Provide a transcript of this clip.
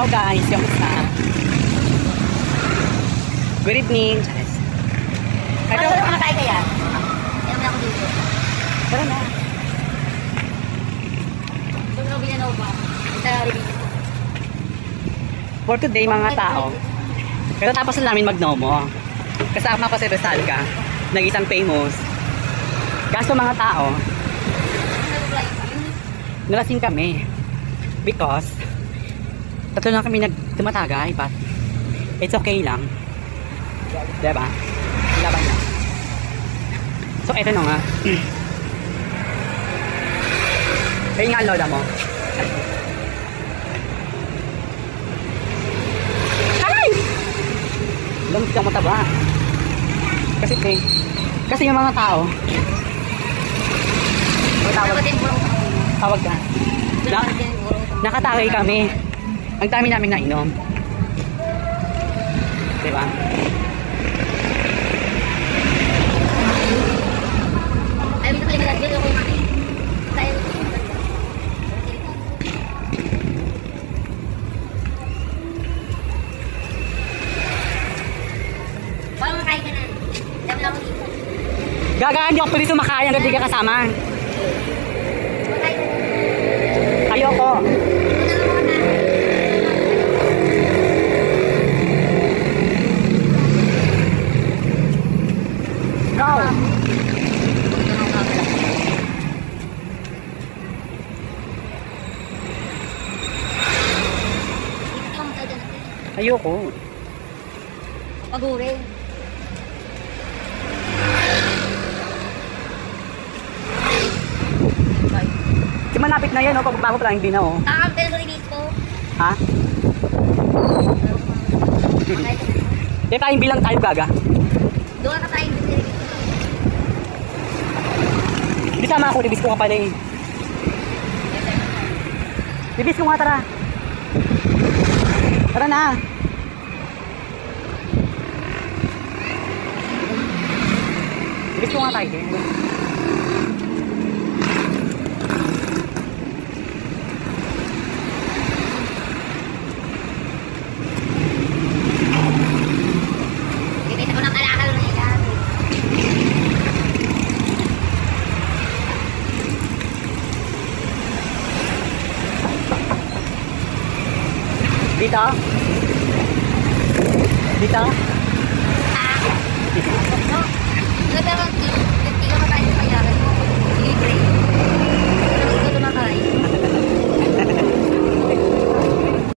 Hello guys, kamusta? Good evening. Ano ba mga tayo kaya? Ayaw na ako dito. Tara na. Ito na Villanova. Ito na rin. For today mga tao, pero tapos na namin magnomo. Kasama ko si Resalga, nag-isang famous. Kaso mga tao, nalasing kami. Because, tatlo lang kami nagtumatagay, but it's okay lang. Diba? Laban na. So, eto na nga. Kaya nga lola mo. Ay! Lamig kang mataba. Kasi yung mga tao. Tawag ka. Nakatagay kami. Ang dami namin nainom. Diba? Ayaw dito pala nilagyan ako yung maki. Tayo. Paano makain ka na? Dami lang ako dito. Gagaan, di ako pwede sumakay hanggang di ka kasama. Makain ka na. Ayoko. Go. Ayoko. Pagure. Di malapit na yan, oh. Pagbago pa lang, hindi na, oh. Takang pero release ko. Ha? Makain ka na. Di tayong bilang tayo, gaga. Doon ka tayo dito release ko. Hindi sama ako, libis ko nga pala, eh. Libis ko nga, tara. Tara na. Libis ko nga tayo, eh. Bibita ko ng kalakal na ilan. Dito? Dito? No? Pero, hindi ka tayo sa kayaran mo. Sige, break.